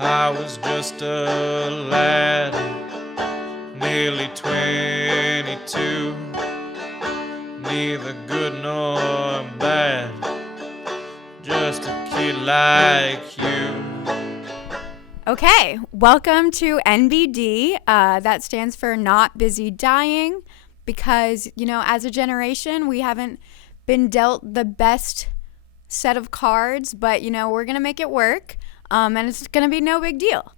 I was just a lad, nearly 22, neither good nor bad, just a kid like you. Okay, welcome to NBD. That stands for Not Busy Dying, because, as a generation, we haven't been dealt the best set of cards, but, we're going to make it work, and it's going to be no big deal.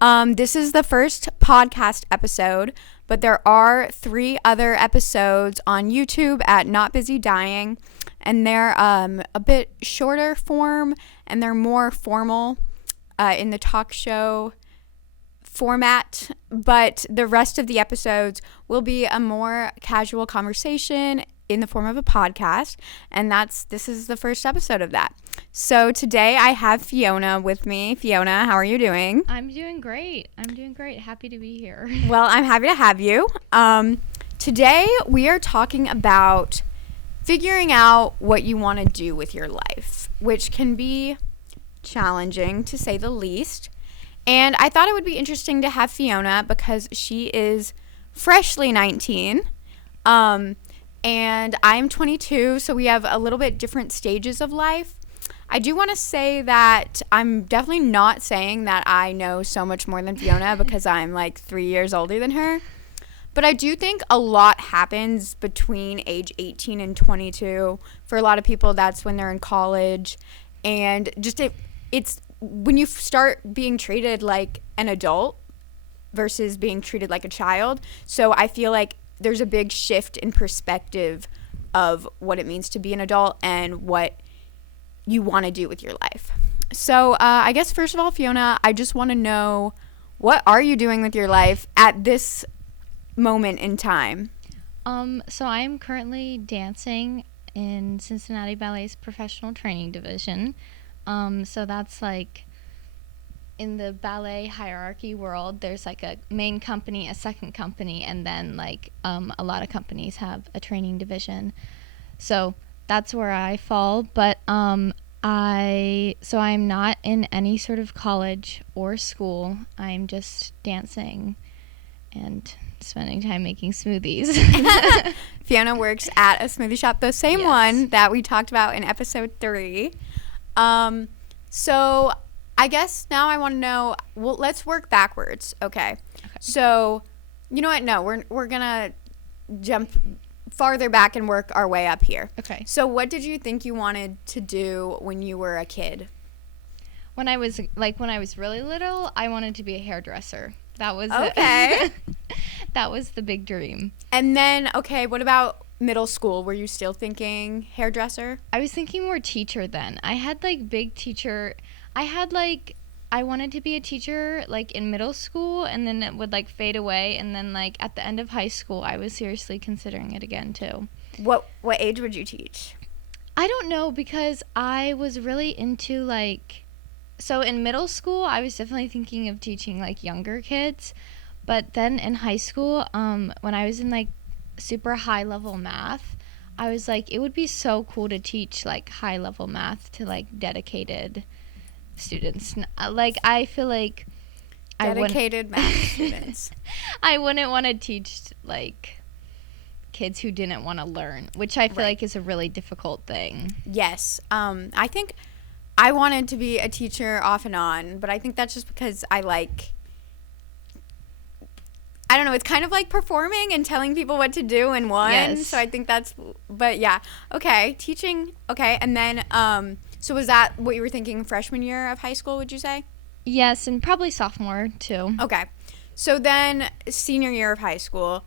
This is the first podcast episode, but there are 3 other episodes on YouTube at Not Busy Dying, and they're a bit shorter form, and they're more formal in the talk show format, but the rest of the episodes will be a more casual conversation in the form of a podcast, and this is the first episode of that. So today I have Fiona with me. Fiona, how are you doing? I'm doing great. Happy to be here. Well, I'm happy to have you. Today we are talking about figuring out what you want to do with your life, which can be challenging to say the least. And I thought it would be interesting to have Fiona because she is freshly 19. And I'm 22, so we have a little bit different stages of life. I do want to say that I'm definitely not saying that I know so much more than Fiona because I'm like 3 years older than her. But I do think a lot happens between age 18 and 22. For a lot of people, that's when they're in college. And just it's when you start being treated like an adult versus being treated like a child. So I feel like there's a big shift in perspective of what it means to be an adult and what you want to do with your life. So I guess first of all, Fiona, I just want to know, what are you doing with your life at this moment in time? So I'm currently dancing in Cincinnati Ballet's professional training division. So that's like in the ballet hierarchy world, there's like a main company, a second company, and then like a lot of companies have a training division. So that's where I fall. But I'm not in any sort of college or school. I'm just dancing and spending time making smoothies. Fiona works at a smoothie shop, the same one that we talked about in episode 3. So I guess now I want to know, well, let's work backwards. Okay. So, you know what? No, we're going to jump farther back and work our way up here. Okay. So what did you think you wanted to do when you were a kid? When I was really little, I wanted to be a hairdresser. That was okay. That was the big dream. And then, okay, what about middle school? Were you still thinking hairdresser? I was thinking more teacher then. I wanted to be a teacher like in middle school, and then it would like fade away, and then like at the end of high school I was seriously considering it again too. What age would you teach? I don't know, because I was really into so in middle school I was definitely thinking of teaching like younger kids, but then in high school when I was in like super high level math, I was like, it would be so cool to teach like high level math to like dedicated students. Like I feel like dedicated math students. I wouldn't want to teach like kids who didn't want to learn, which I feel like is a really difficult thing. Yes. I think I wanted to be a teacher off and on, but I think that's just because I don't know, it's kind of like performing and telling people what to do in one. Yes. So I think but yeah. Okay, teaching. Okay, and then so was that what you were thinking freshman year of high school, would you say? Yes, and probably sophomore too. Okay. So then senior year of high school,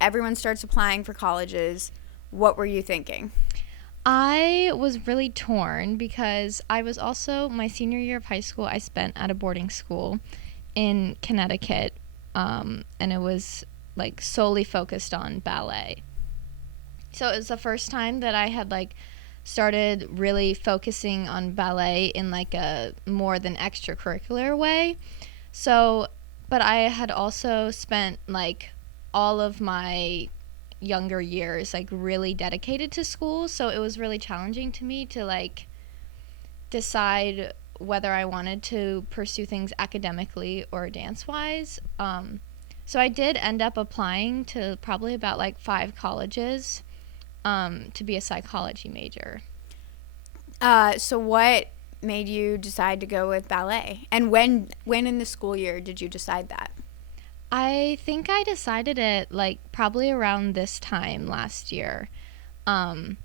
everyone starts applying for colleges. What were you thinking? I was really torn because I was also, my senior year of high school, I spent at a boarding school in Connecticut, and it was like solely focused on ballet. So it was the first time that I had like started really focusing on ballet in like a more than extracurricular way. So, but I had also spent like all of my younger years like really dedicated to school, so it was really challenging to me to like decide whether I wanted to pursue things academically or dance-wise. So I did end up applying to probably about like 5 colleges to be a psychology major. So what made you decide to go with ballet? And when in the school year did you decide that? I think I decided it like probably around this time last year. And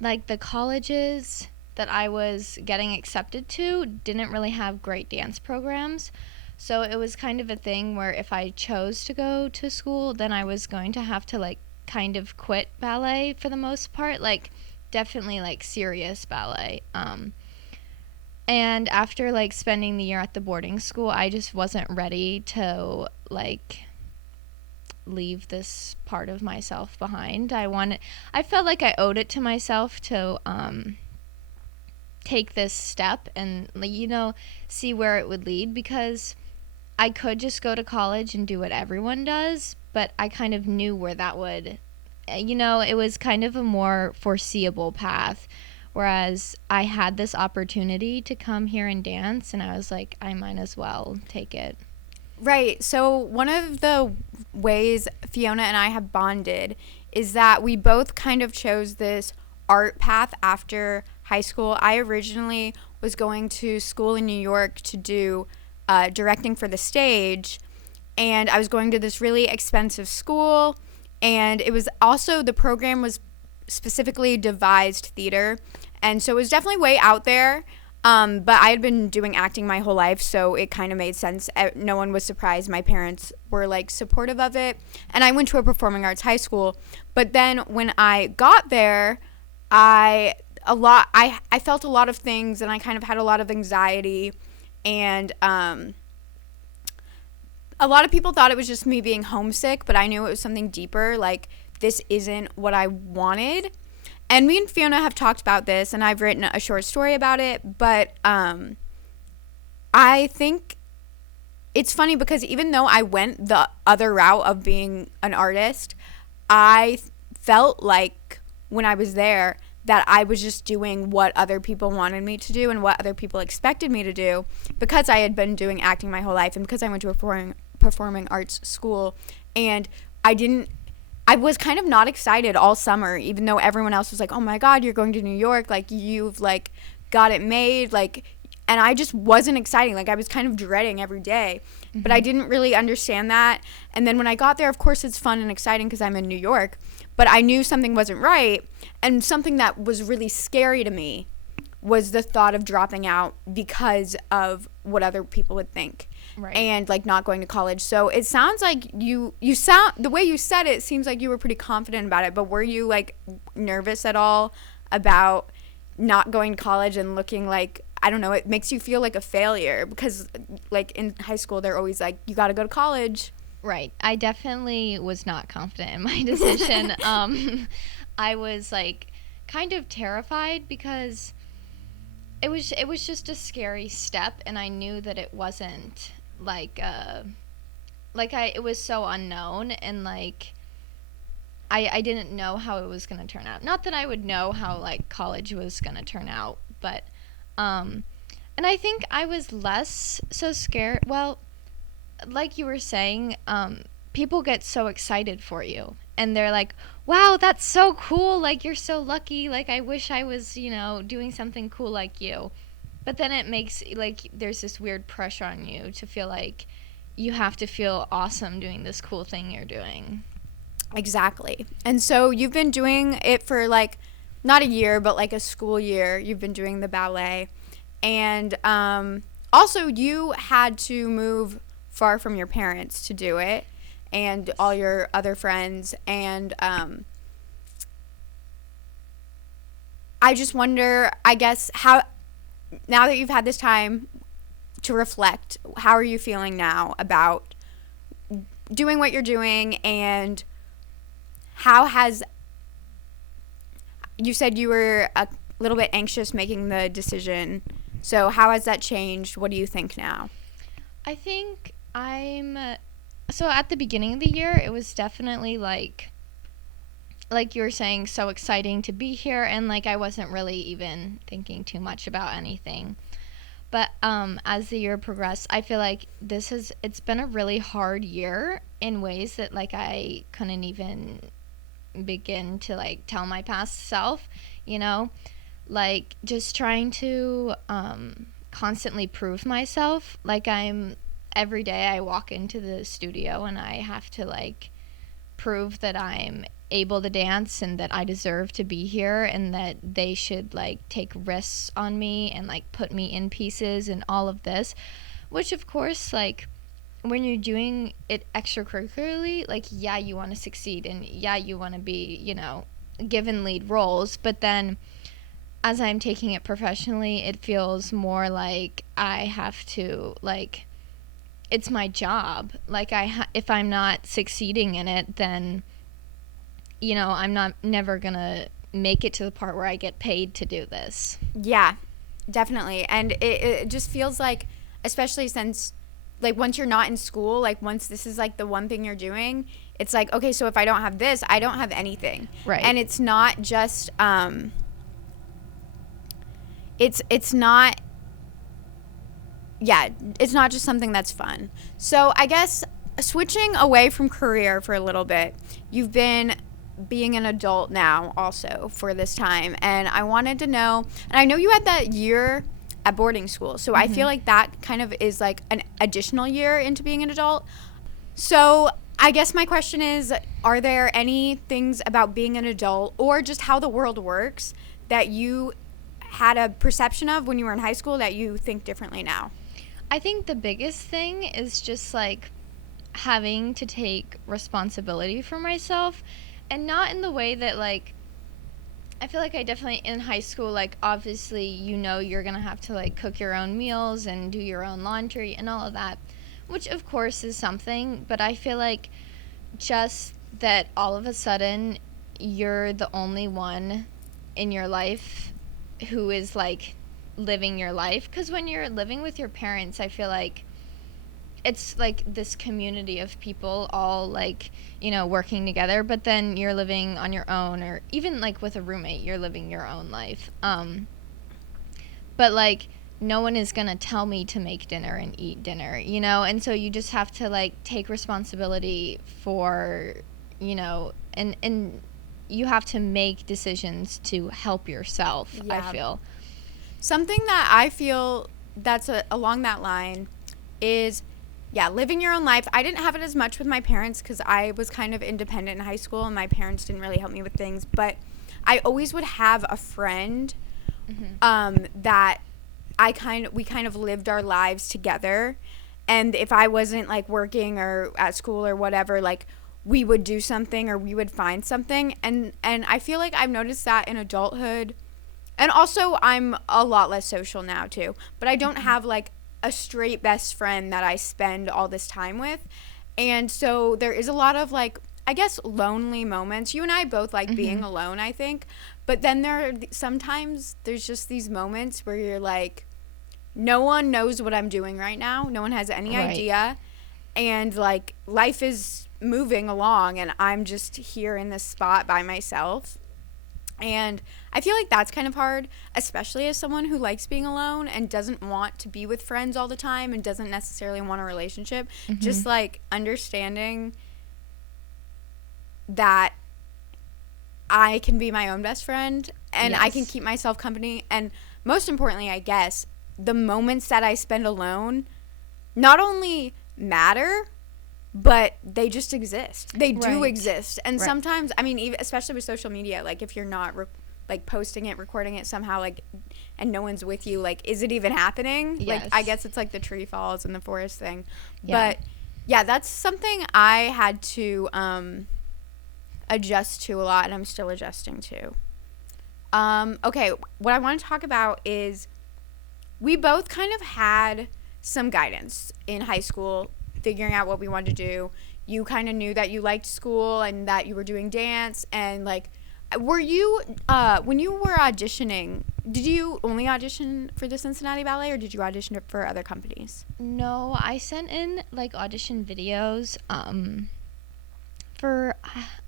like the colleges that I was getting accepted to didn't really have great dance programs. So it was kind of a thing where if I chose to go to school, then I was going to have to like kind of quit ballet for the most part, like definitely like serious ballet. And after like spending the year at the boarding school, I just wasn't ready to like leave this part of myself behind. I felt like I owed it to myself to take this step and, you know, see where it would lead, because I could just go to college and do what everyone does, but I kind of knew where that would, you know, it was kind of a more foreseeable path. Whereas I had this opportunity to come here and dance, and I was like, I might as well take it. Right. So one of the ways Fiona and I have bonded is that we both kind of chose this art path after high school. I originally was going to school in New York to do directing for the stage, and I was going to this really expensive school, and it was also, the program was specifically devised theater, and so it was definitely way out there, but I had been doing acting my whole life, so it kind of made sense. No one was surprised. My parents were like supportive of it, and I went to a performing arts high school. But then when I got there, I felt a lot of things, and I kind of had a lot of anxiety, and a lot of people thought it was just me being homesick, but I knew it was something deeper, like this isn't what I wanted. And me and Fiona have talked about this, and I've written a short story about it, but I think it's funny because even though I went the other route of being an artist, I felt like when I was there that I was just doing what other people wanted me to do and what other people expected me to do, because I had been doing acting my whole life and because I went to a performing arts school. And I was kind of not excited all summer, even though everyone else was like, oh my God, you're going to New York, like you've like got it made, like, and I just wasn't excited. Like I was kind of dreading every day, but I didn't really understand that. And then when I got there, of course it's fun and exciting because I'm in New York, but I knew something wasn't right. And something that was really scary to me was the thought of dropping out because of what other people would think. Right. And like not going to college. So it sounds like you sound, the way you said it seems like you were pretty confident about it, but were you like nervous at all about not going to college and looking like, I don't know, it makes you feel like a failure because like in high school they're always like, you got to go to college. Right. I definitely was not confident in my decision. I was like kind of terrified because it was just a scary step, and I knew that it wasn't it was so unknown, and like I didn't know how it was going to turn out. Not that I would know how like college was going to turn out, but and I think I was less so scared. Well, like you were saying, people get so excited for you, and they're like, wow, that's so cool, like you're so lucky, like I wish I was, you know, doing something cool like you. But then it makes, like, there's this weird pressure on you to feel like you have to feel awesome doing this cool thing you're doing. Exactly. And so you've been doing it for, like, not a year, but, like, a school year. You've been doing the ballet. And also you had to move far from your parents to do it and all your other friends. And I just wonder, I guess, how... Now that you've had this time to reflect, how are you feeling now about doing what you're doing, and how has, you said you were a little bit anxious making the decision, so how has that changed? What do you think now? I think so at the beginning of the year, it was definitely like, like you were saying, so exciting to be here, and like I wasn't really even thinking too much about anything. But as the year progressed, I feel like it's been a really hard year in ways that like I couldn't even begin to like tell my past self, you know, like just trying to constantly prove myself. Like every day I walk into the studio and I have to like prove that I'm able to dance and that I deserve to be here and that they should like take risks on me and like put me in pieces and all of this, which of course, like when you're doing it extracurricularly, like yeah, you want to succeed and yeah, you want to be, you know, given lead roles, but then as I'm taking it professionally, it feels more like I have to like it's my job. Like if I'm not succeeding in it, then you know, I'm not never going to make it to the part where I get paid to do this. Yeah, definitely. And it just feels like, especially since like once you're not in school, like once this is like the one thing you're doing, it's like, okay, so if I don't have this, I don't have anything. Right. And it's not just it's not it's not just something that's fun. So I guess switching away from career for a little bit, you've been being an adult now also for this time, and I wanted to know, and I know you had that year at boarding school, so I feel like that kind of is like an additional year into being an adult. So I guess my question is, are there any things about being an adult or just how the world works that you had a perception of when you were in high school that you think differently now? I think the biggest thing is just like having to take responsibility for myself, and not in the way that like I feel like I definitely in high school, like obviously you know you're gonna have to like cook your own meals and do your own laundry and all of that, which of course is something, but I feel like just that all of a sudden you're the only one in your life who is like living your life, because when you're living with your parents, I feel like it's like this community of people all like, you know, working together, but then you're living on your own, or even like with a roommate, you're living your own life. But like no one is gonna tell me to make dinner and eat dinner, you know, and so you just have to like take responsibility for, you know, and you have to make decisions to help yourself. Yeah. I feel something that I feel that's along that line is, yeah, living your own life. I didn't have it as much with my parents because I was kind of independent in high school and my parents didn't really help me with things. But I always would have a friend that we kind of lived our lives together. And if I wasn't like working or at school or whatever, like we would do something or we would find something. And I feel like I've noticed that in adulthood. And also I'm a lot less social now too. But I don't have like a straight best friend that I spend all this time with. And so there is a lot of like, I guess, lonely moments. You and I both like being alone, I think. But then sometimes there's just these moments where you're like, no one knows what I'm doing right now. No one has any idea. And like life is moving along and I'm just here in this spot by myself. And I feel like that's kind of hard, especially as someone who likes being alone and doesn't want to be with friends all the time and doesn't necessarily want a relationship. Just like understanding that I can be my own best friend and I can keep myself company. And most importantly, I guess, the moments that I spend alone not only matter, but they just exist. They do exist. And sometimes, I mean, even, especially with social media, like if you're not like posting it, recording it somehow, like, and no one's with you, like, is it even happening? Yes. Like, I guess it's like the tree falls in the forest thing. Yeah. But yeah, that's something I had to adjust to a lot, and I'm still adjusting to. Okay, what I want to talk about is we both kind of had some guidance in high school, figuring out what we wanted to do. You kind of knew that you liked school and that you were doing dance, and like, were you when you were auditioning, did you only audition for the Cincinnati Ballet or did you audition for other companies? No, I sent in like audition videos for,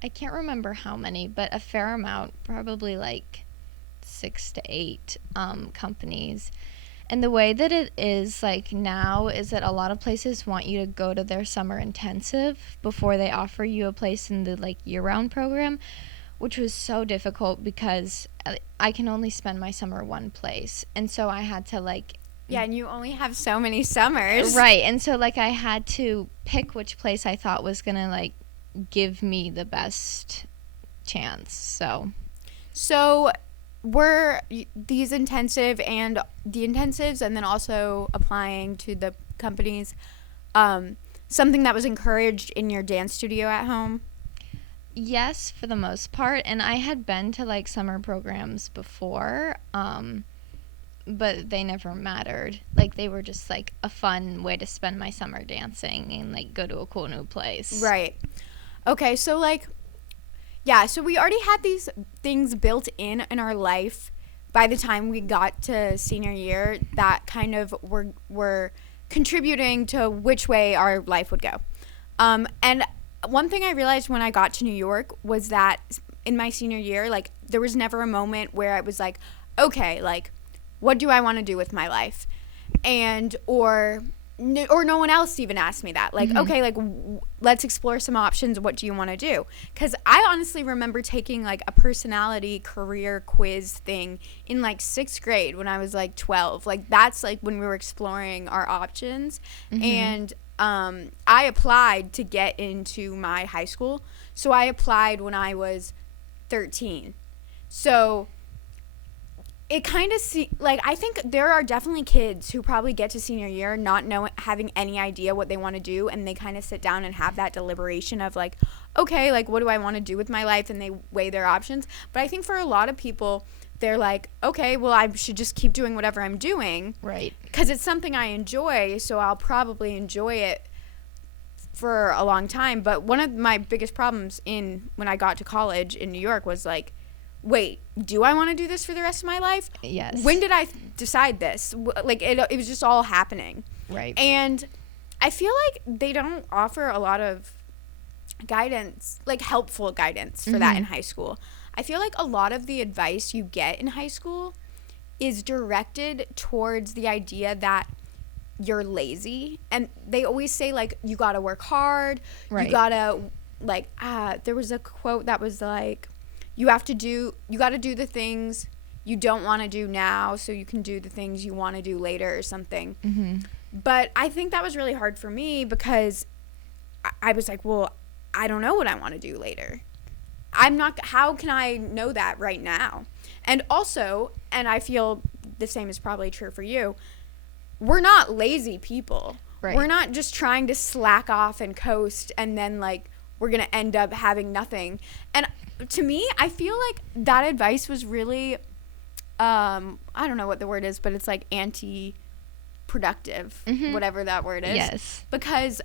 I can't remember how many, but a fair amount, probably like 6 to 8 companies. And the way that it is like now is that a lot of places want you to go to their summer intensive before they offer you a place in the like year-round program, which was so difficult because I can only spend my summer one place. And so I had to like... Yeah, and you only have so many summers. Right. And so like I had to pick which place I thought was going to like give me the best chance. So were these intensives and then also applying to the companies something that was encouraged in your dance studio at home? Yes, for the most part. And I had been to like summer programs before, but they never mattered. Like they were just like a fun way to spend my summer dancing and like go to a cool new place. Right. Okay, so like, yeah, so we already had these things built in our life by the time we got to senior year that kind of were contributing to which way our life would go. And one thing I realized when I got to New York was that in my senior year, like, there was never a moment where I was like, okay, like, what do I want to do with my life? Or no one else even asked me that. Like, okay, like, let's explore some options. What do you want to do? Because I honestly remember taking, like, a personality career quiz thing in, like, 6th grade when I was, like, 12. Like, that's, like, when we were exploring our options. And I applied to get into my high school. So I applied when I was 13. So it kind of like, I think there are definitely kids who probably get to senior year not having any idea what they want to do, and they kind of sit down and have that deliberation of like, okay, like, what do I want to do with my life, and they weigh their options. But I think for a lot of people, they're like, okay, well, I should just keep doing whatever I'm doing, right? Because it's something I enjoy, so I'll probably enjoy it for a long time. But one of my biggest problems when I got to college in New York was like, wait, do I want to do this for the rest of my life? Yes. When did I decide this? Like, it was just all happening. Right. And I feel like they don't offer a lot of guidance, like helpful guidance for that in high school. I feel like a lot of the advice you get in high school is directed towards the idea that you're lazy. And they always say, like, you got to work hard. Right. You got to, like, there was a quote that was like, you got to do the things you don't want to do now so you can do the things you want to do later or something. But I think that was really hard for me because I was like, well, I don't know what I want to do later. How can I know that right now? And also, and I feel the same is probably true for you, we're not lazy people. Right. We're not just trying to slack off and coast and then, like, we're going to end up having nothing. And to me, I feel like that advice was really, I don't know what the word is, but it's like anti-productive, whatever that word is. Yes. Because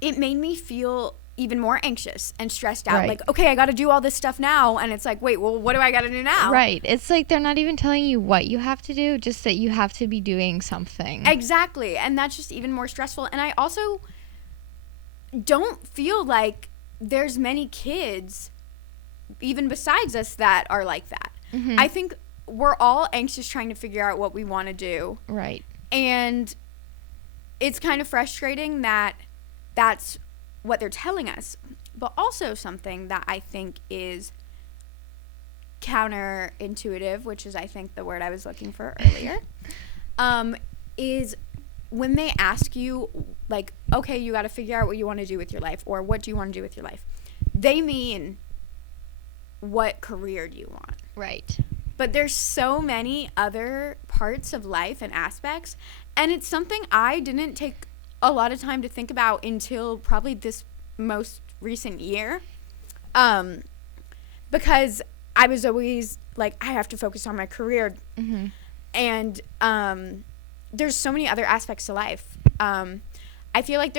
it made me feel even more anxious and stressed out. Right. Like, okay, I got to do all this stuff now. And it's like, wait, well, what do I got to do now? Right. It's like they're not even telling you what you have to do, just that you have to be doing something. Exactly. And that's just even more stressful. And I also don't feel like there's many kids, even besides us, that are like that. I think we're all anxious trying to figure out what we want to do. Right. And it's kind of frustrating that that's what they're telling us. But also something that I think is counterintuitive, which is, I think, the word I was looking for earlier, is when they ask you, like, okay, you got to figure out what you want to do with your life, or what do you want to do with your life, they mean, what career do you want? Right. But there's so many other parts of life and aspects, and it's something I didn't take a lot of time to think about until probably this most recent year, because I was always like, I have to focus on my career, and there's so many other aspects to life. I feel like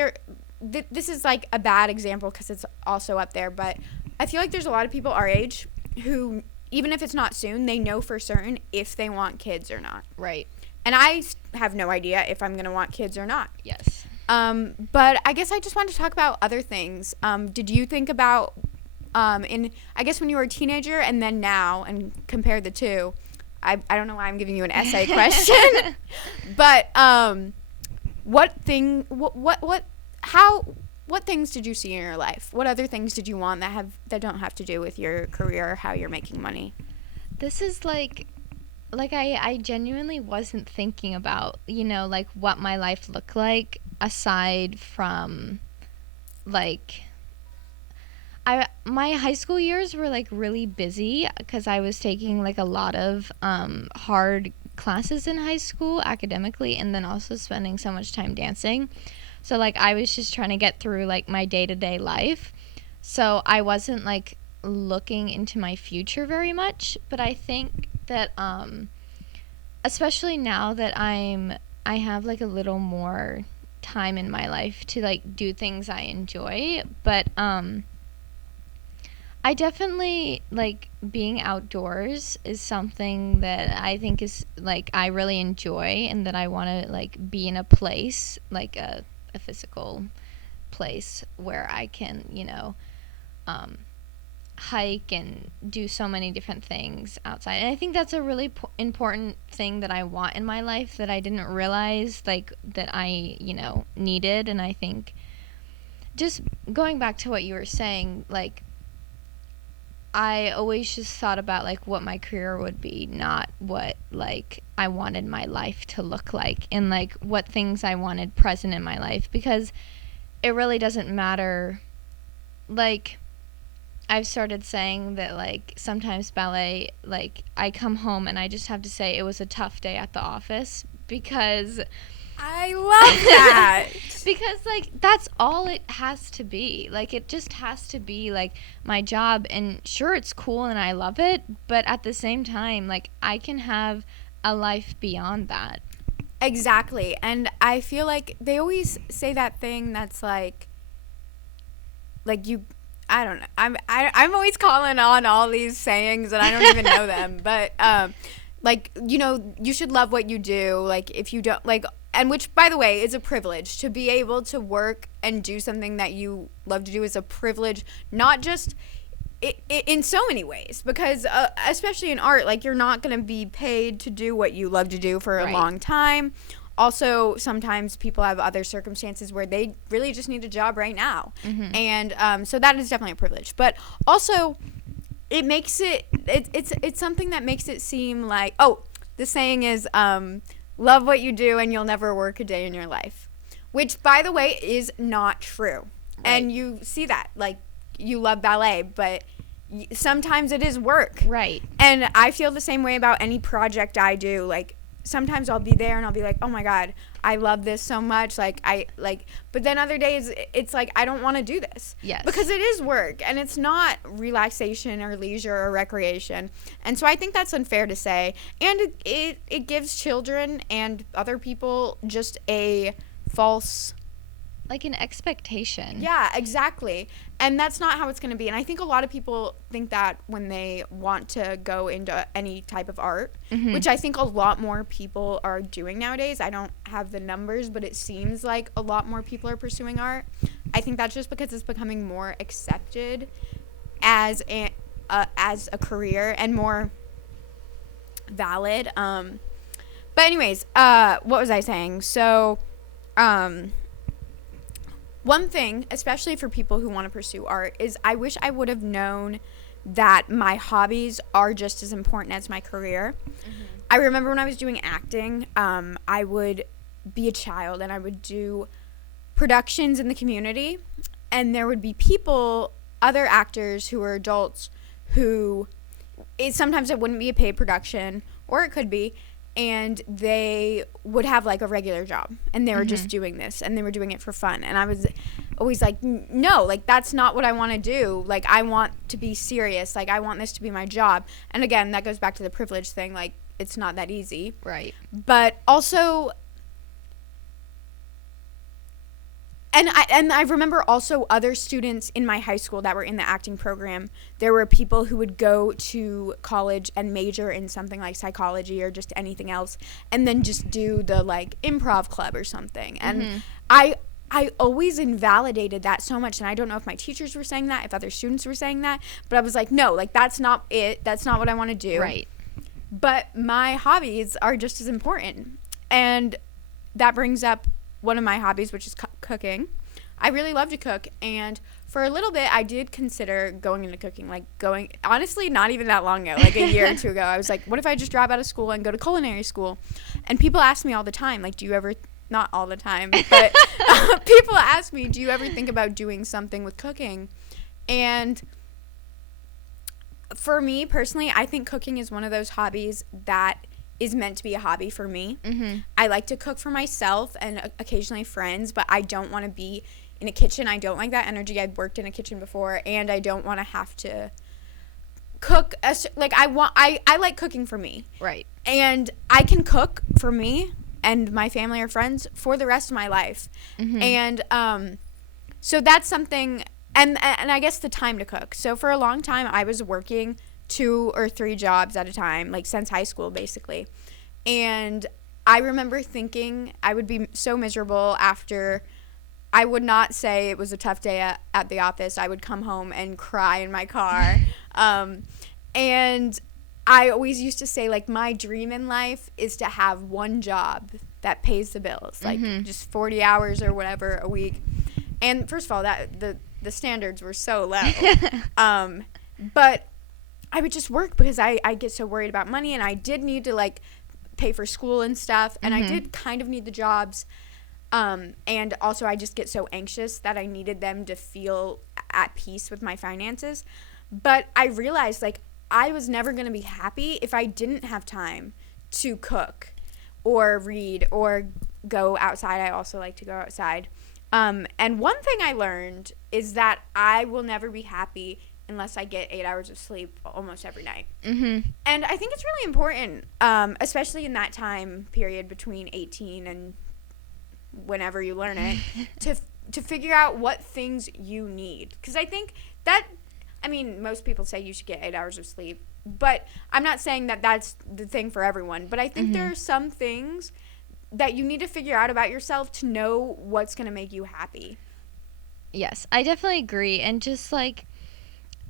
this is like a bad example because it's also up there, but I feel like there's a lot of people our age who, even if it's not soon, they know for certain if they want kids or not. Right. And I have no idea if I'm going to want kids or not. Yes. But I guess I just wanted to talk about other things. Did you think about, I guess when you were a teenager and then now, and compare the two, I don't know why I'm giving you an essay question, but what things did you see in your life? What other things did you want that don't have to do with your career or how you're making money? This is like I genuinely wasn't thinking about, like what my life looked like aside from like my high school years were like really busy because I was taking like a lot of hard classes in high school academically, and then also spending so much time dancing. So like I was just trying to get through like my day-to-day life. So I wasn't like looking into my future very much, but I think that especially now that I have like a little more time in my life to like do things I enjoy, but I definitely like being outdoors is something that I think is like I really enjoy, and that I want to like be in a place like a physical place where I can hike and do so many different things outside. And I think that's a really important thing that I want in my life that I didn't realize like that I needed. And I think just going back to what you were saying, like I always just thought about like what my career would be, not what like I wanted my life to look like, and like what things I wanted present in my life, because it really doesn't matter. Like I've started saying that like sometimes ballet, like I come home and I just have to say it was a tough day at the office, because I love that. because like that's all it has to be. Like it just has to be like my job, and sure it's cool and I love it, but at the same time like I can have a life beyond that. Exactly. And I feel like they always say that thing that's like you, I don't know. I'm always calling on all these sayings and I don't even know them, but like you should love what you do. Like if you don't like, and which by the way is a privilege to be able to work and do something that you love to do is a privilege, not just in so many ways, because especially in art, like you're not going to be paid to do what you love to do for a long time. Also, sometimes people have other circumstances where they really just need a job right now. Mm-hmm. And so that is definitely a privilege. But also, it makes it's something that makes it seem like, the saying is, love what you do and you'll never work a day in your life. Which, by the way, is not true. Right. And you see that. Like, you love ballet, but sometimes it is work. Right. And I feel the same way about any project I do. Like, sometimes I'll be there and I'll be like, oh my God, I love this so much. But then other days it's like, I don't want to do this. Yes. Because it is work and it's not relaxation or leisure or recreation. And so I think that's unfair to say. And it gives children and other people just a false, like an expectation. Yeah, exactly. And that's not how it's going to be. And I think a lot of people think that when they want to go into any type of art, mm-hmm. which I think a lot more people are doing nowadays. I don't have the numbers, but it seems like a lot more people are pursuing art. I think that's just because it's becoming more accepted as a career and more valid. But anyways, what was I saying? So, one thing, especially for people who want to pursue art, is I wish I would have known that my hobbies are just as important as my career. Mm-hmm. I remember when I was doing acting, I would be a child and I would do productions in the community, and there would be people, other actors who were adults, who sometimes it wouldn't be a paid production, or it could be, and they would have like a regular job and they were mm-hmm. just doing this and they were doing it for fun. And I was always like, no, like that's not what I want to do. Like I want to be serious. Like I want this to be my job. And again, that goes back to the privilege thing. Like it's not that easy. Right. But also, and I remember also other students in my high school that were in the acting program. There were people who would go to college and major in something like psychology or just anything else, and then just do the like improv club or something. And mm-hmm. I always invalidated that so much. And I don't know if my teachers were saying that, if other students were saying that, but I was like, no, like that's not it. That's not what I want to do. Right. But my hobbies are just as important. And that brings up one of my hobbies, which is cooking. I really love to cook. And for a little bit, I did consider going into cooking, honestly, not even that long ago, like a year or two ago. I was like, what if I just drop out of school and go to culinary school? And people ask me all the time, like, do you ever, not all the time, but people ask me, do you ever think about doing something with cooking? And for me personally, I think cooking is one of those hobbies that is meant to be a hobby for me. Mm-hmm. I like to cook for myself and occasionally friends, but I don't want to be in a kitchen. I don't like that energy. I've worked in a kitchen before, and I don't want to have to cook. I like cooking for me. Right. And I can cook for me and my family or friends for the rest of my life. Mm-hmm. And so that's something, and I guess the time to cook. So for a long time, I was working 2 or 3 jobs at a time, like since high school, basically. And I remember thinking I would be so miserable after. I would not say it was a tough day at the office. I would come home and cry in my car. And I always used to say, like, my dream in life is to have one job that pays the bills, like just 40 hours or whatever a week. And first of all, that the standards were so low. But I would just work because I get so worried about money, and I did need to, like, pay for school and stuff. And I did kind of need the jobs. And also I just get so anxious that I needed them to feel at peace with my finances. But I realized, like, I was never going to be happy if I didn't have time to cook or read or go outside. I also like to go outside. And one thing I learned is that I will never be happy unless I get 8 hours of sleep almost every night. Mm-hmm. And I think it's really important, especially in that time period between 18 and whenever you learn it, to figure out what things you need. Because I think that, I mean, most people say you should get 8 hours of sleep, but I'm not saying that that's the thing for everyone. But I think there are some things that you need to figure out about yourself to know what's going to make you happy. Yes, I definitely agree. And just, like,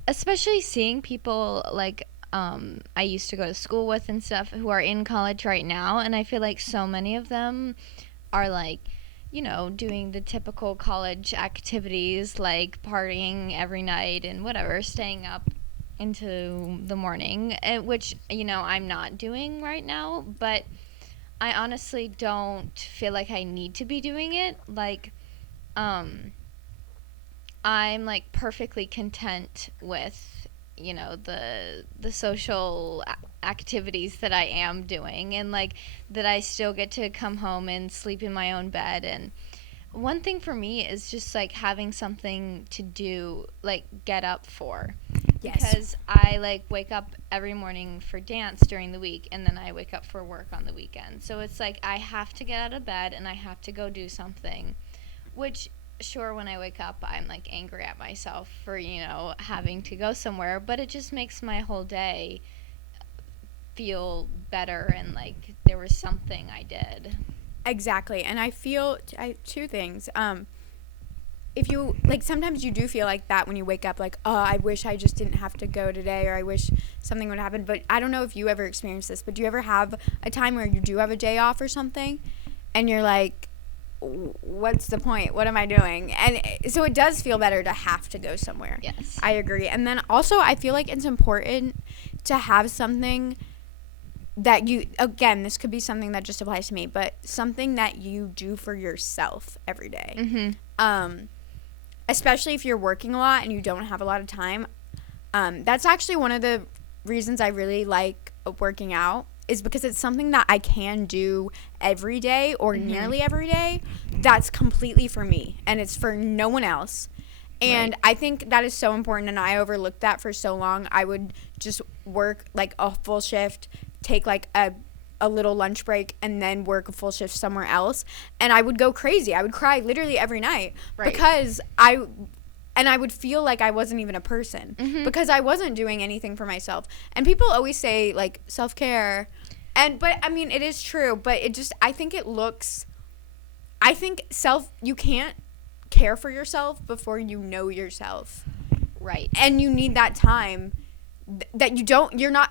especially seeing people, like, I used to go to school with and stuff who are in college right now, and I feel like so many of them are, like, you know, doing the typical college activities, like partying every night and whatever, staying up into the morning, which, you know, I'm not doing right now, but I honestly don't feel like I need to be doing it. Like, I'm, like, perfectly content with, you know, the social activities that I am doing, and, like, that I still get to come home and sleep in my own bed. And one thing for me is just, like, having something to do, like, get up for. Yes. Because I, like, wake up every morning for dance during the week, and then I wake up for work on the weekend. So it's like I have to get out of bed and I have to go do something, which, sure, when I wake up, I'm, like, angry at myself for, you know, having to go somewhere, but it just makes my whole day feel better, and, like, there was something I did. Exactly. And I feel two things. If you, like, sometimes you do feel like that when you wake up, like, oh, I wish I just didn't have to go today, or I wish something would happen. But I don't know if you ever experience this, but do you ever have a time where you do have a day off or something, and you're like, what's the point? What am I doing? And so it does feel better to have to go somewhere. Yes. I agree. And then also I feel like it's important to have something that you, again, this could be something that just applies to me, but something that you do for yourself every day. Mm-hmm. Especially if you're working a lot and you don't have a lot of time. That's actually one of the reasons I really like working out, is because it's something that I can do every day or nearly every day that's completely for me, and it's for no one else. And I think that is so important, and I overlooked that for so long. I would just work, like, a full shift, take, like, a little lunch break, and then work a full shift somewhere else, and I would go crazy. I would cry literally every night because I would feel like I wasn't even a person because I wasn't doing anything for myself. And people always say, like, self-care, but I mean, it is true, but it just, I think you can't care for yourself before you know yourself. Right. And you need that time that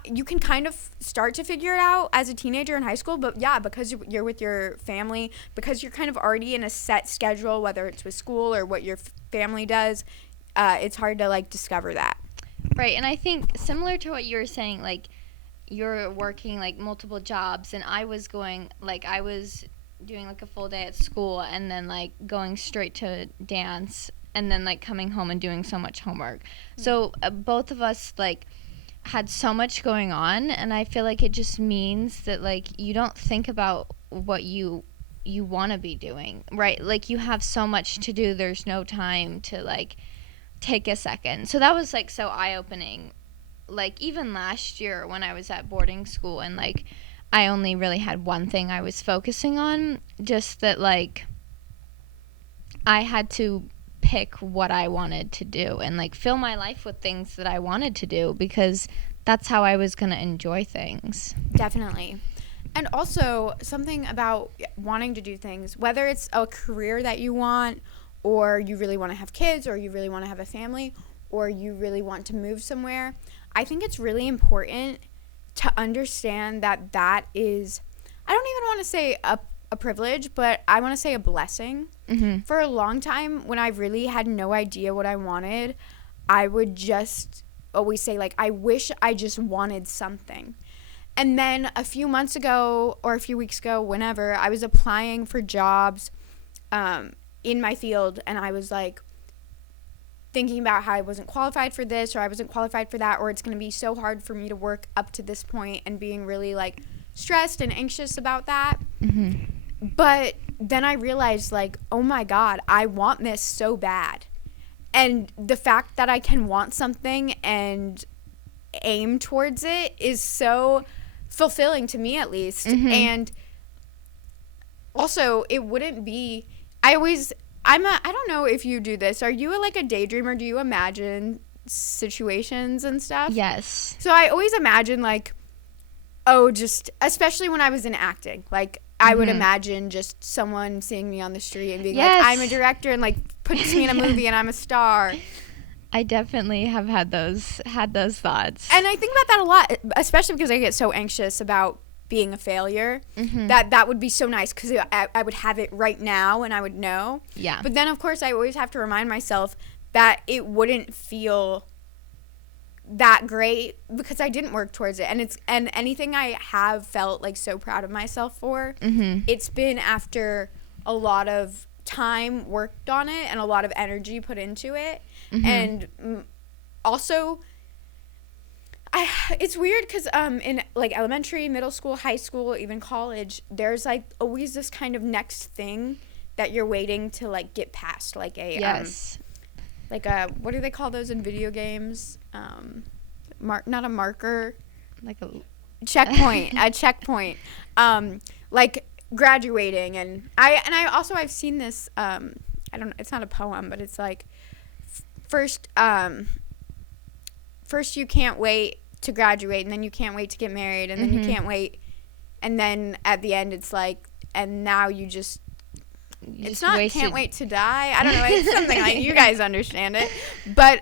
you can kind of start to figure it out as a teenager in high school, but yeah, because you're with your family, because you're kind of already in a set schedule, whether it's with school or what your family does, it's hard to like discover that. Right. And I think similar to what you were saying, like you're working like multiple jobs, and I was doing like a full day at school and then like going straight to dance and then like coming home and doing so much homework. So both of us like had so much going on, and I feel like it just means that like you don't think about what you want to be doing, right? Like you have so much to do, there's no time to like take a second. So that was like so eye-opening. Like even last year when I was at boarding school and like I only really had one thing I was focusing on, just that like I had to pick what I wanted to do and like fill my life with things that I wanted to do, because that's how I was going to enjoy things. Definitely. And also something about wanting to do things, whether it's a career that you want, or you really want to have kids, or you really want to have a family, or you really want to move somewhere, I think it's really important to understand that is, I don't even want to say a privilege, but I want to say a blessing. Mm-hmm. For a long time, when I really had no idea what I wanted, I would just always say, like, I wish I just wanted something. And then a few months ago or a few weeks ago, whenever, I was applying for jobs in my field, and I was, like, thinking about how I wasn't qualified for this or I wasn't qualified for that, or it's going to be so hard for me to work up to this point, and being really, like, stressed and anxious about that. Mm-hmm. But then I realized, like, oh my God, I want this so bad. And the fact that I can want something and aim towards it is so fulfilling to me, at least. Mm-hmm. And also, it wouldn't be, I don't know if you do this. Are you like a daydreamer? Do you imagine situations and stuff? Yes. So I always imagine, like, just especially when I was in acting, like, I would imagine just someone seeing me on the street and being like, I'm a director, and like puts me in a movie and I'm a star. I definitely have had those thoughts. And I think about that a lot, especially because I get so anxious about being a failure. Mm-hmm. That would be so nice, because I would have it right now and I would know. Yeah. But then, of course, I always have to remind myself that it wouldn't feel that great because I didn't work towards it. And anything I have felt like so proud of myself for, it's been after a lot of time worked on it and a lot of energy put into it. And also, it's weird because in like elementary, middle school, high school, even college, there's like always this kind of next thing that you're waiting to like get past, like a like a, what do they call those in video games? Not a marker, like a checkpoint. A checkpoint. Like graduating, and I've seen this. I don't know. It's not a poem, but it's like first you can't wait to graduate, and then you can't wait to get married, and then you can't wait, and then at the end it's like, and now you just. It's not wasted. Can't wait to die. I don't know. It's something like, you guys understand it. But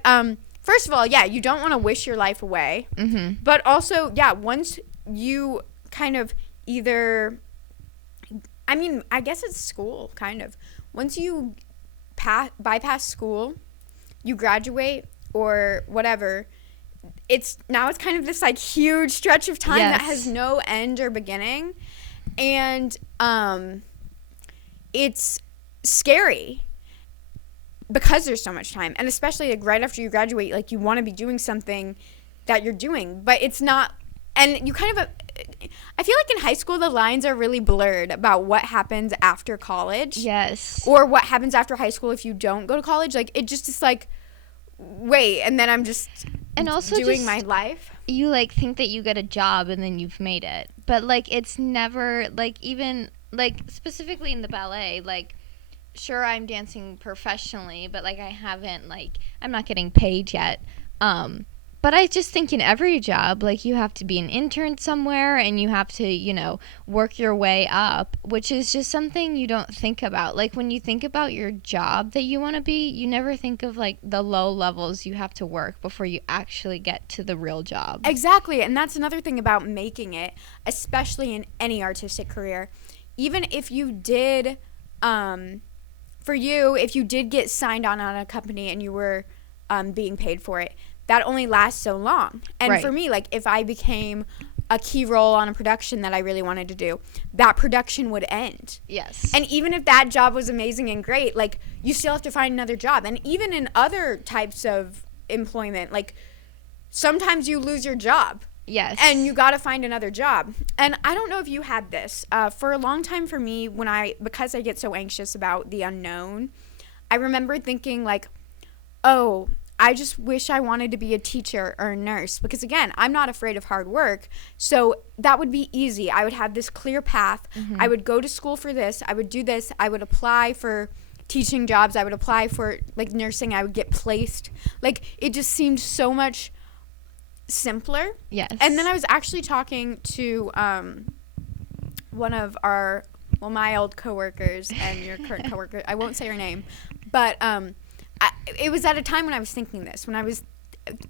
first of all, yeah, you don't want to wish your life away. But also, yeah, once you kind of either, I mean, I guess it's school, kind of. Once you bypass school, you graduate or whatever, it's kind of this like huge stretch of time that has no end or beginning. And it's scary because there's so much time, and especially like right after you graduate, like you want to be doing something that you're doing, but it's not. And you kind of, I feel like in high school the lines are really blurred about what happens after college. Yes. Or what happens after high school if you don't go to college. Like it just is like, wait, and then I'm just and also doing just, my life. You like think that you get a job and then you've made it, but like it's never like, even like specifically in the ballet, like sure I'm dancing professionally, but like I haven't, like I'm not getting paid yet, but But I just think in every job, like, you have to be an intern somewhere and you have to, you know, work your way up, which is just something you don't think about. Like, when you think about your job that you want to be, you never think of, like, the low levels you have to work before you actually get to the real job. Exactly. And that's another thing about making it, especially in any artistic career. Even if you did, for you, if you did get signed on a company and you were being paid for it, that only lasts so long. And Right. for me, like, if I became a key role on a production that I really wanted to do, that production would end. Yes. And even if that job was amazing and great, like, you still have to find another job. And even in other types of employment, like, sometimes you lose your job. Yes. And you got to find another job. And I don't know if you had this. For a long time for me, because I get so anxious about the unknown, I remember thinking, like, oh, I just wish I wanted to be a teacher or a nurse. Because, again, I'm not afraid of hard work. So that would be easy. I would have this clear path. Mm-hmm. I would go to school for this. I would do this. I would apply for teaching jobs. I would apply for, like, nursing. I would get placed. Like, it just seemed so much simpler. Yes. And then I was actually talking to one of my old coworkers and your current coworker. I won't say her name, but it was at a time when I was thinking this, when I was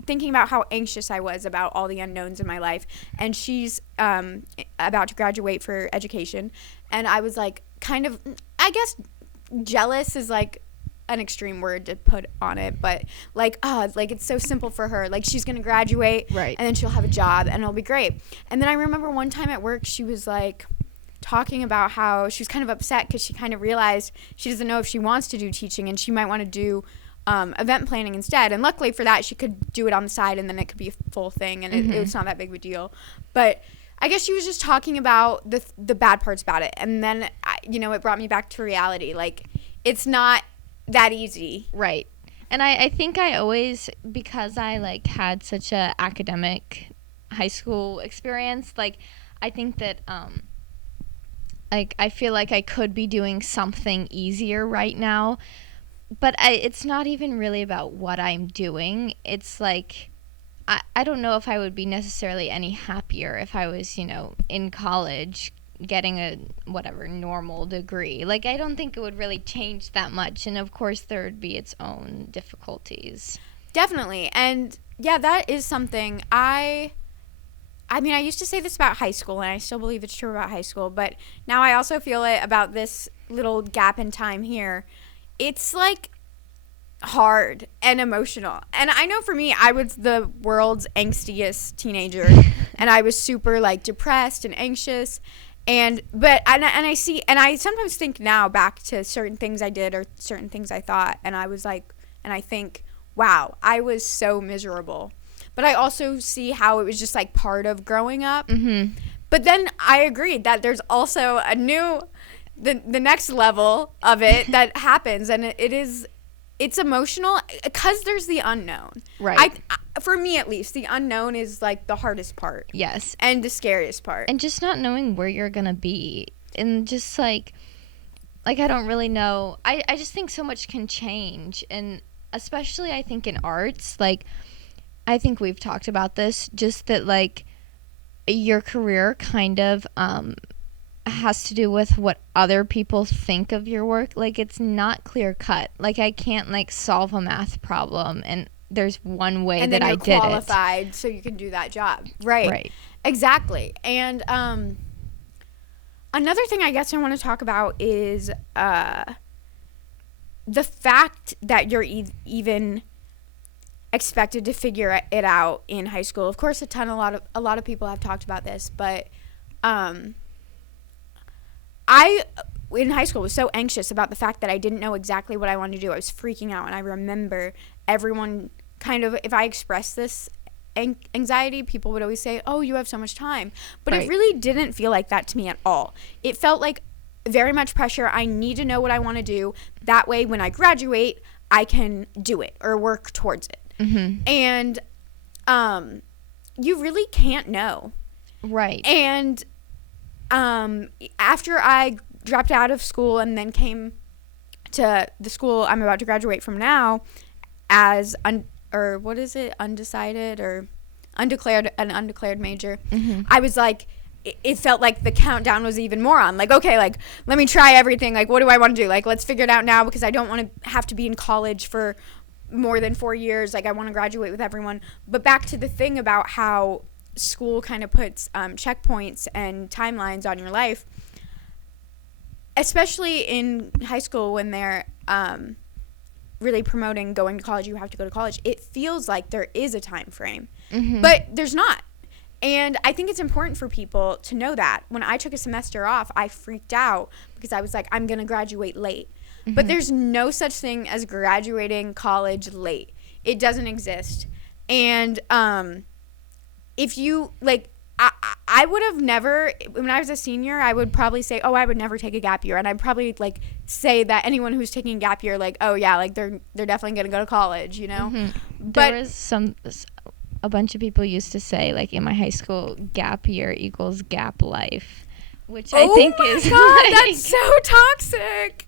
thinking about how anxious I was about all the unknowns in my life. And she's about to graduate for education, and I was like, kind of, I guess jealous is like an extreme word to put on it, but like, like, it's so simple for her. Like, she's gonna graduate, Right. and then she'll have a job and it'll be great. And then I remember one time at work, she was like talking about how she was kind of upset because she kind of realized she doesn't know if she wants to do teaching, and she might want to do event planning instead. And luckily for that, she could do it on the side, and then it could be a full thing, and it was not that big of a deal. But I guess she was just talking about the bad parts about it, and then it brought me back to reality. Like, it's not that easy. Right. And I think I always, because I, like, had such a academic high school experience, like, I think that like, I feel like I could be doing something easier right now, but it's not even really about what I'm doing. It's like, I don't know if I would be necessarily any happier if I was, in college getting a whatever normal degree. Like, I don't think it would really change that much, and of course there would be its own difficulties. Definitely. And yeah, that is something I mean, I used to say this about high school, and I still believe it's true about high school, but now I also feel it about this little gap in time here. It's like hard and emotional. And I know for me, I was the world's angstiest teenager, and I was super, like, depressed and anxious. And I sometimes think now back to certain things I did or certain things I thought, and I think, wow, I was so miserable. But I also see how it was just, like, part of growing up. Mm-hmm. But then I agreed that there's also the next level of it that happens, and it's emotional because there's the unknown. Right. For me, at least, the unknown is, like, the hardest part. Yes. And the scariest part. And just not knowing where you're gonna be, and just like I don't really know. I just think so much can change, and especially I think in arts, like, I think we've talked about this, just that, like, your career kind of has to do with what other people think of your work. Like, it's not clear cut. Like, I can't, like, solve a math problem and there's one way that I did it. And then you're qualified so you can do that job. Right. Exactly. And another thing I guess I want to talk about is the fact that you're even expected to figure it out in high school. Of course, a lot of people have talked about this, but I in high school was so anxious about the fact that I didn't know exactly what I wanted to do. I was freaking out, and I remember everyone kind of, if I expressed this anxiety, people would always say, oh, you have so much time. But Right. It really didn't feel like that to me at all. It felt like very much pressure. I need to know what I want to do. That way, when I graduate, I can do it or work towards it. Mm-hmm. And you really can't know. Right. And after I dropped out of school and then came to the school I'm about to graduate from now as or what is it, undecided or undeclared major, Mm-hmm. I was like, it felt like the countdown was even more on. Like, okay, like, let me try everything. Like, what do I want to do? Like, let's figure it out now because I don't want to have to be in college for more than 4 years. Like, I want to graduate with everyone. But back to the thing about how school kind of puts checkpoints and timelines on your life, especially in high school when they're really promoting going to college, you have to go to college. It feels like there is a time frame, Mm-hmm. but there's not. And I think it's important for people to know that. When I took a semester off, I freaked out because I was like, I'm going to graduate late. Mm-hmm. But there's no such thing as graduating college late. It doesn't exist. And if you, like, I would have never, when I was a senior, I would probably say, oh, I would never take a gap year. And I'd probably, like, say that anyone who's taking a gap year, like, oh, yeah, like, they're definitely going to go to college, you know? Mm-hmm. But There was a bunch of people used to say, like, in my high school, gap year equals gap life, which I think is, oh my God, like, that's so toxic.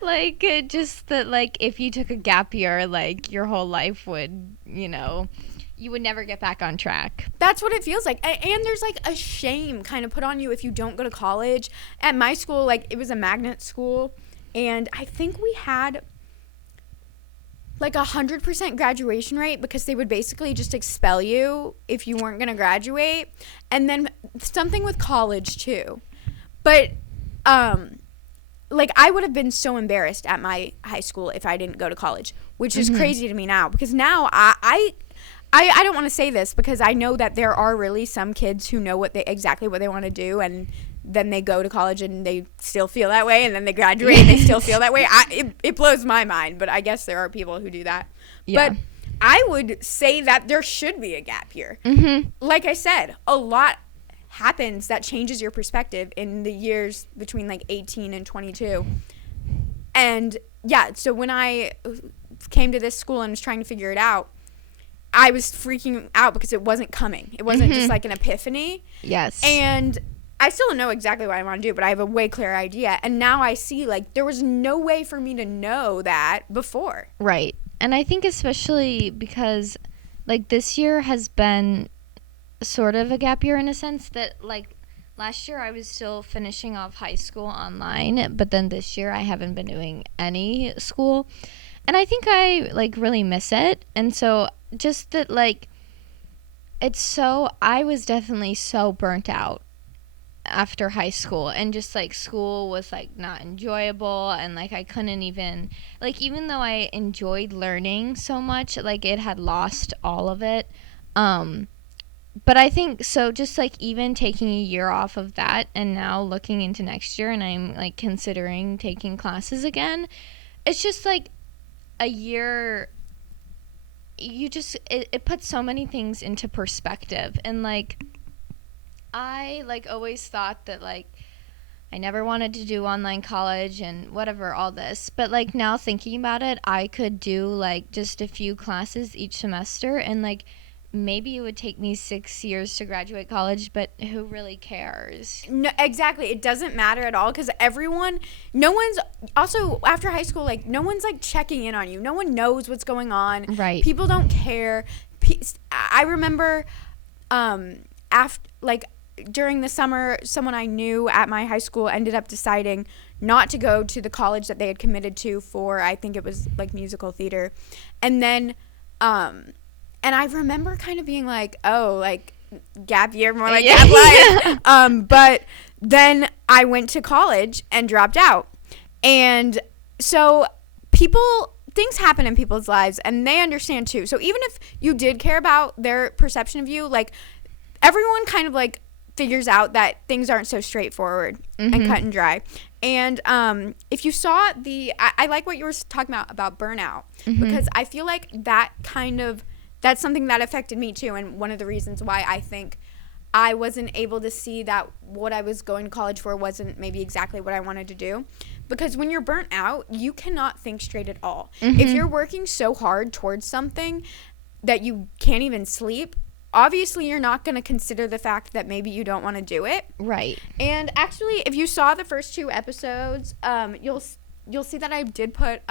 like, just that, like, if you took a gap year, like, your whole life would, you know, you would never get back on track. That's what it feels like. And there's, like, a shame kind of put on you if you don't go to college. At my school, like, it was a magnet school, and I think we had like 100% graduation rate because they would basically just expel you if you weren't going to graduate. And then something with college too. But like, I would have been so embarrassed at my high school if I didn't go to college, which is crazy to me now, because now I don't want to say this because I know that there are really some kids who know exactly what they want to do, and then they go to college and they still feel that way, and then they graduate and they still feel that way. It blows my mind, but I guess there are people who do that. Yeah. But I would say that there should be a gap year. Mm-hmm. Like I said, a lot happens that changes your perspective in the years between like 18 and 22. And yeah, so when I came to this school and was trying to figure it out, I was freaking out because it wasn't coming. It wasn't just like an epiphany. Yes. And I still don't know exactly what I want to do, but I have a way clearer idea. And now I see, like, there was no way for me to know that before. Right. And I think especially because, like, this year has been sort of a gap year in a sense that, like, last year I was still finishing off high school online, but then this year I haven't been doing any school. And I think I, like, really miss it. And so just that, like, I was definitely so burnt out after high school, and just, like, school was, like, not enjoyable, and, like, I couldn't even, like, even though I enjoyed learning so much, like, it had lost all of it. But I think, so just, like, even taking a year off of that and now looking into next year and I'm, like, considering taking classes again, it's just, like, a year, it puts so many things into perspective. And, like, I, like, always thought that, like, I never wanted to do online college and whatever, all this. But, like, now thinking about it, I could do, like, just a few classes each semester, and, like, maybe it would take me 6 years to graduate college, but who really cares? No, exactly. It doesn't matter at all because no one's, also after high school, like, no one's, like, checking in on you. No one knows what's going on. Right. People don't care. I remember during the summer, someone I knew at my high school ended up deciding not to go to the college that they had committed to for, I think it was, like, musical theater. And then, and I remember kind of being like, oh, like, gap year, more like gap life. But then I went to college and dropped out. And so things happen in people's lives, and they understand too. So even if you did care about their perception of you, like, everyone kind of, like, figures out that things aren't so straightforward and cut and dry. And if you saw I like what you were talking about burnout, because I feel like that's something that affected me too, and one of the reasons why I think I wasn't able to see that what I was going to college for wasn't maybe exactly what I wanted to do. Because when you're burnt out, you cannot think straight at all. If you're working so hard towards something that you can't even sleep, obviously you're not going to consider the fact that maybe you don't want to do it. Right. And actually, if you saw the first 2 episodes, you'll see that I did put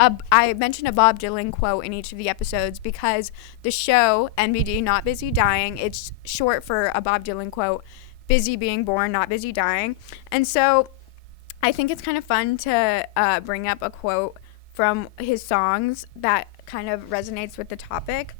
I mentioned a Bob Dylan quote in each of the episodes because the show NBD, Not Busy Dying, it's short for a Bob Dylan quote, busy being born, not busy dying. And so I think it's kind of fun to bring up a quote from his songs that kind of resonates with the topic.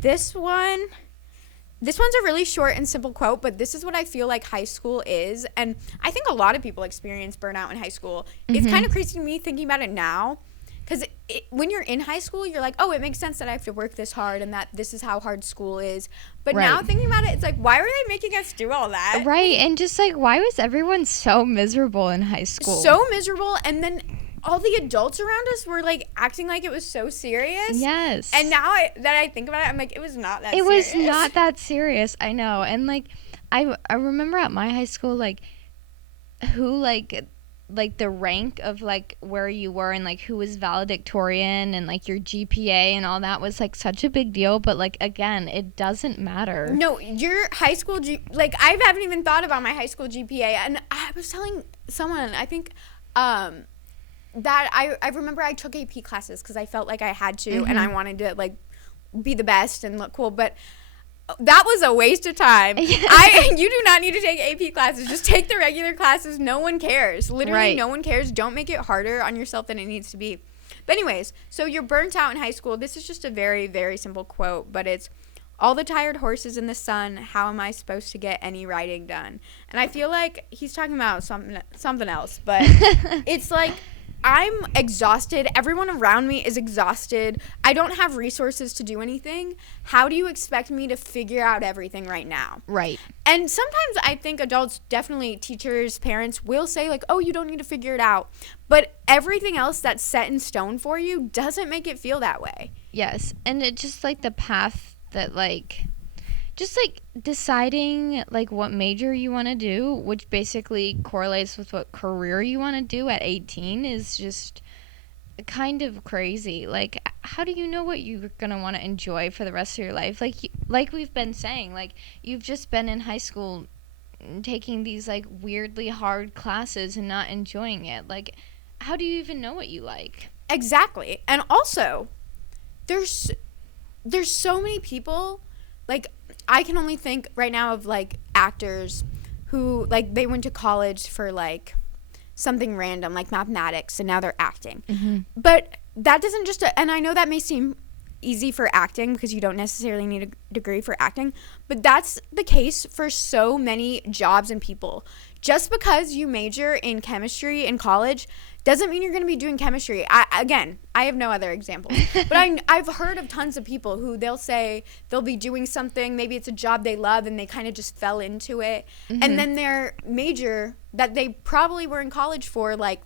This one's a really short and simple quote, but this is what I feel like high school is. And I think a lot of people experience burnout in high school. Mm-hmm. It's kind of crazy to me thinking about it now. Because when you're in high school, you're like, oh, it makes sense that I have to work this hard and that this is how hard school is. But now thinking about it, it's like, why were they making us do all that? Right. And just like, why was everyone so miserable in high school? So miserable. And then all the adults around us were like acting like it was so serious. Yes. And now that I think about it, I'm like, it was not that serious. It was not that serious. I know. And like, I remember at my high school, like, who like the rank of like where you were and like who was valedictorian and like your GPA and all that was like such a big deal. But like, again, it doesn't matter. No, your high school like I haven't even thought about my high school GPA. And I was telling someone, I think that I remember I took AP classes because I felt like I had to, and I wanted to like be the best and look cool, but that was a waste of time. You do not need to take AP classes. Just take the regular classes. No one cares. Literally, no one cares. Don't make it harder on yourself than it needs to be. But anyways, so you're burnt out in high school. This is just a very, very simple quote, but it's, all the tired horses in the sun, how am I supposed to get any writing done? And I feel like he's talking about something else, but it's like, I'm exhausted. Everyone around me is exhausted. I don't have resources to do anything. How do you expect me to figure out everything right now? Right. And sometimes I think adults, definitely teachers, parents, will say like, oh, you don't need to figure it out. But everything else that's set in stone for you doesn't make it feel that way. Yes. And it just like the path that like, just like deciding like what major you want to do, which basically correlates with what career you want to do at 18, is just kind of crazy. Like, how do you know what you're going to want to enjoy for the rest of your life? Like we've been saying, like you've just been in high school taking these like weirdly hard classes and not enjoying it. Like, how do you even know what you like? Exactly. And also, there's so many people, like, I can only think right now of like actors who like they went to college for like something random like mathematics and now they're acting. Mm-hmm. But that doesn't just, and I know that may seem easy for acting because you don't necessarily need a degree for acting, but that's the case for so many jobs and people. Just because you major in chemistry in college doesn't mean you're going to be doing chemistry. I have no other examples. But I've heard of tons of people who they'll say they'll be doing something, maybe it's a job they love and they kind of just fell into it. Mm-hmm. And then their major that they probably were in college for like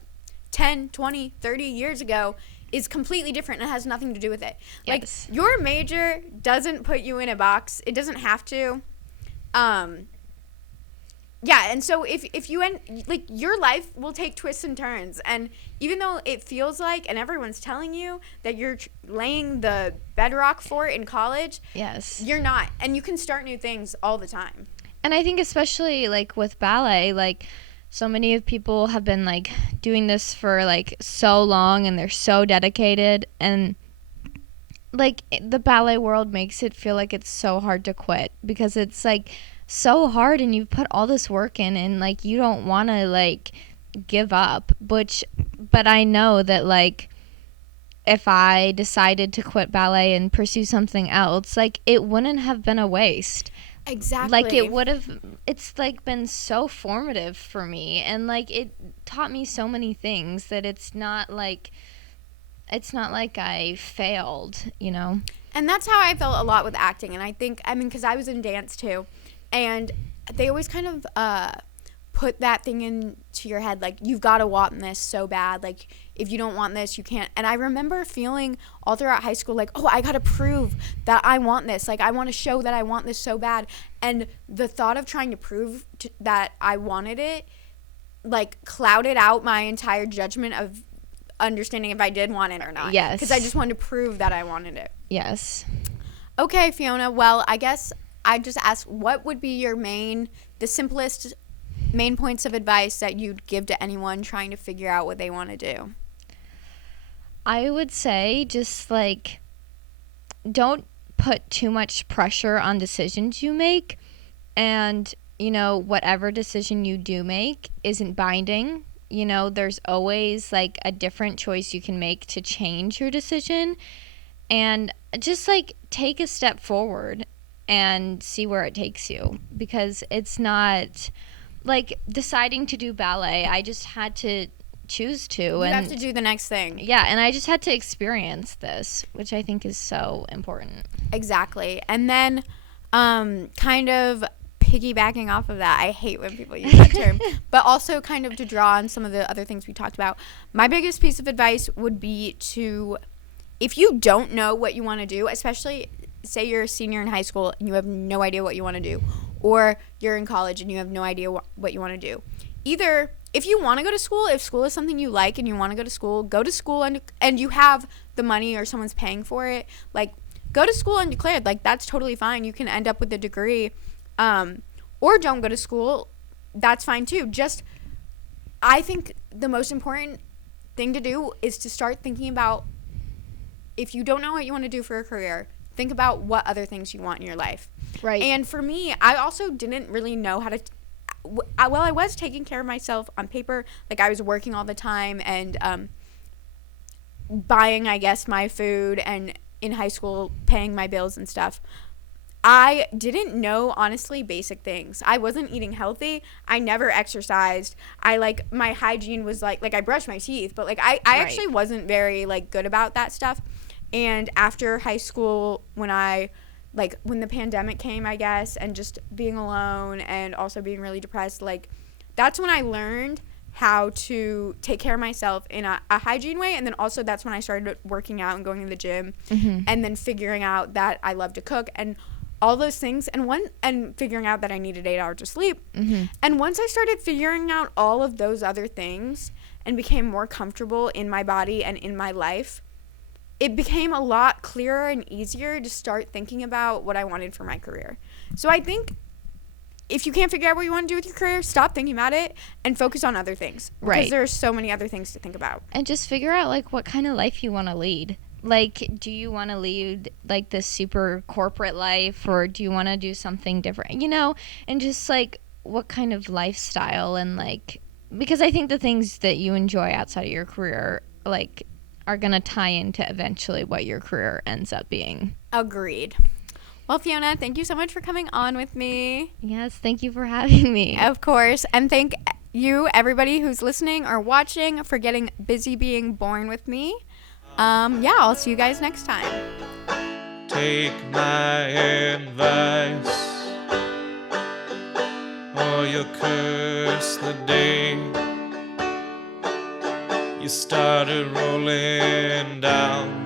10, 20, 30 years ago is completely different and has nothing to do with it. Yes. Like, your major doesn't put you in a box. It doesn't have to. Yeah, and so if you like, your life will take twists and turns, and even though it feels like, and everyone's telling you that you're laying the bedrock for it in college, yes, you're not, and you can start new things all the time. And I think especially like with ballet, like so many of people have been like doing this for like so long, and they're so dedicated, and like the ballet world makes it feel like it's so hard to quit because it's like so hard and you've put all this work in and like you don't want to like give up, but I know that like if I decided to quit ballet and pursue something else, like it wouldn't have been a waste. Exactly. Like it would have, it's like been so formative for me, and like it taught me so many things that it's not like I failed, you know. And that's how I felt a lot with acting. And I think, I mean, because I was in dance too, and they always kind of put that thing into your head, like, you've got to want this so bad. Like, if you don't want this, you can't. And I remember feeling all throughout high school like, oh, I got to prove that I want this. Like, I want to show that I want this so bad. And the thought of trying to prove that I wanted it, like, clouded out my entire judgment of understanding if I did want it or not. Yes. Because I just wanted to prove that I wanted it. Yes. Okay, Fiona. Well, I guess I just asked, what would be the simplest main points of advice that you'd give to anyone trying to figure out what they want to do? I would say just like don't put too much pressure on decisions you make, and whatever decision you do make isn't binding. There's always like a different choice you can make to change your decision, and just like take a step forward and see where it takes you, because it's not like deciding to do ballet. I just had to choose to. You and have to do the next thing. Yeah, and I just had to experience this, which I think is so important. Exactly. And then kind of piggybacking off of that, I hate when people use that term, but also kind of to draw on some of the other things we talked about, my biggest piece of advice would be to, if you don't know what you want to do, especially say you're a senior in high school and you have no idea what you want to do, or you're in college and you have no idea what you want to do. Either if you want to go to school, if school is something you like and you want to go to school and you have the money or someone's paying for it, like go to school undeclared. Like that's totally fine. You can end up with a degree, or don't go to school. That's fine too. Just, I think the most important thing to do is to start thinking about, if you don't know what you want to do for a career, think about what other things you want in your life. Right. And for me, I also didn't really know how to, I was taking care of myself on paper. Like I was working all the time and buying, I guess, my food, and in high school paying my bills and stuff. I didn't know, honestly, basic things. I wasn't eating healthy. I never exercised. My hygiene was like I brushed my teeth, but I actually wasn't very good about that stuff. And after high school, when the pandemic came, I guess, and just being alone and also being really depressed, that's when I learned how to take care of myself in a hygiene way. And then also that's when I started working out and going to the gym, and then figuring out that I love to cook and all those things, and figuring out that I needed 8 hours of sleep. And once I started figuring out all of those other things and became more comfortable in my body and in my life, it became a lot clearer and easier to start thinking about what I wanted for my career. So I think if you can't figure out what you want to do with your career, stop thinking about it and focus on other things. Right. Because there are so many other things to think about. And just figure out what kind of life you want to lead. Do you want to lead this super corporate life, or do you want to do something different? And just what kind of lifestyle, and because I think the things that you enjoy outside of your career are going to tie into eventually what your career ends up being. Agreed. Well, Fiona, thank you so much for coming on with me. Yes, thank you for having me. Of course. And thank you, everybody who's listening or watching, for getting busy being born with me. I'll see you guys next time. Take my advice, or you'll curse the day you started rolling down